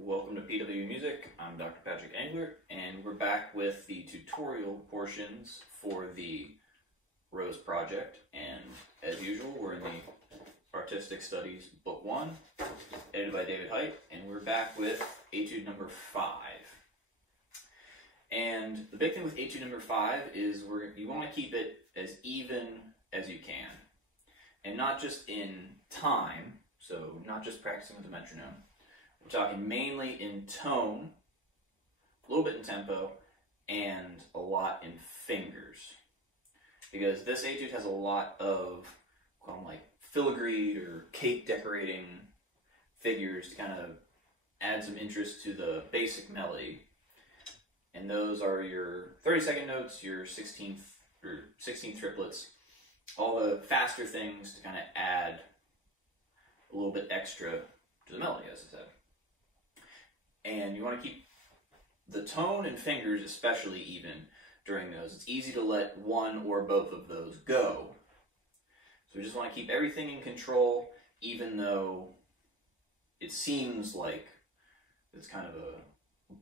Welcome to PW Music. I'm Dr. Patrick Engler, and we're back with the tutorial portions for the Rose project. And as usual, we're in the Artistic Studies Book 1, edited by David Height, and we're back with Etude number 5. And the big thing with Etude number 5 is you want to keep it as even as you can, and not just in time, so not just practicing with the metronome. We're talking mainly in tone, a little bit in tempo, and a lot in fingers. Because this etude has a lot of, call them like filigreed or cake decorating figures to kind of add some interest to the basic melody. And those are your 30-second notes, your 16th triplets, all the faster things to kind of add a little bit extra to the melody, as I said. And you want to keep the tone and fingers especially even during those. It's easy to let one or both of those go. So we just want to keep everything in control, even though it seems like it's kind of a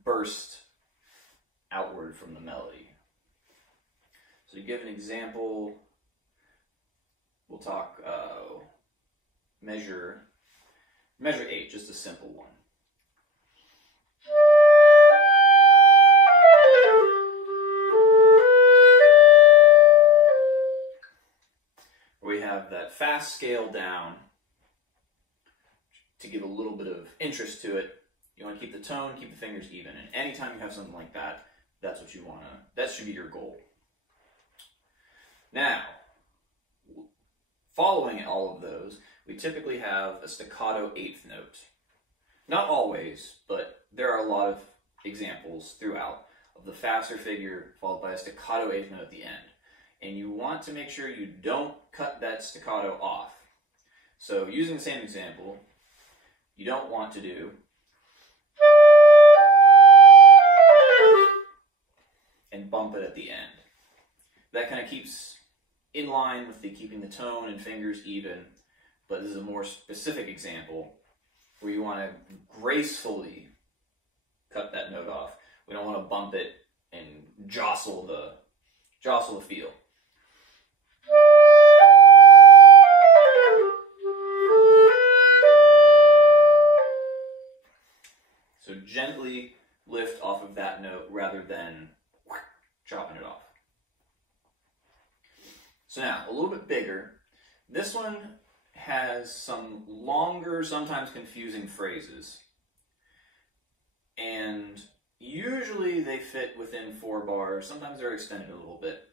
burst outward from the melody. So to give an example, we'll talk measure 8, just a simple one. We have that fast scale down to give a little bit of interest to it. You want to keep the tone, keep the fingers even, and anytime you have something like that, that's what you want to, that should be your goal. Now, following all of those, we typically have a staccato 8th note. Not always, but there are a lot of examples throughout of the faster figure followed by a staccato 8th note at the end. And you want to make sure you don't cut that staccato off. So using the same example, you don't want to do and bump it at the end. That kind of keeps in line with the keeping the tone and fingers even, but this is a more specific example where you want to gracefully cut that note off. We don't want to bump it and jostle the feel. So gently lift off of that note rather than chopping it off. So now, a little bit bigger. This one has some longer, sometimes confusing phrases. And usually they fit within 4 bars. Sometimes they're extended a little bit.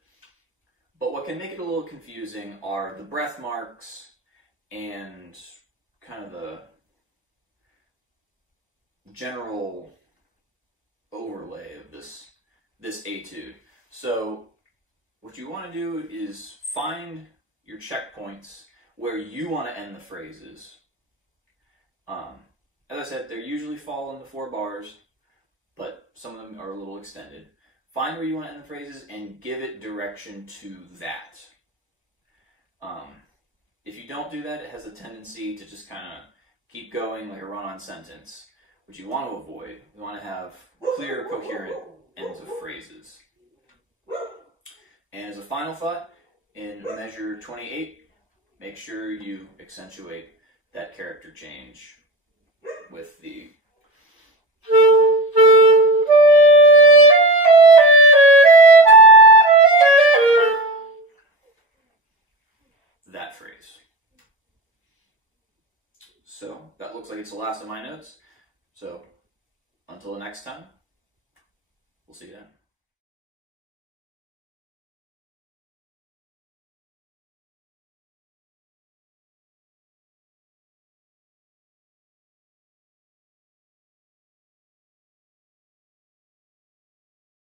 But what can make it a little confusing are the breath marks and kind of the general overlay of this etude. So what you want to do is find your checkpoints where you want to end the phrases. As I said, they usually fall in the 4 bars, but some of them are a little extended. Find where you want to end the phrases and give it direction to that. If you don't do that, it has a tendency to just kind of keep going like a run-on sentence, which you want to avoid. You want to have clear, coherent ends of phrases. And as a final thought, in measure 28, make sure you accentuate that character change with the that phrase. So that looks like it's the last of my notes. So until the next time, we'll see you then.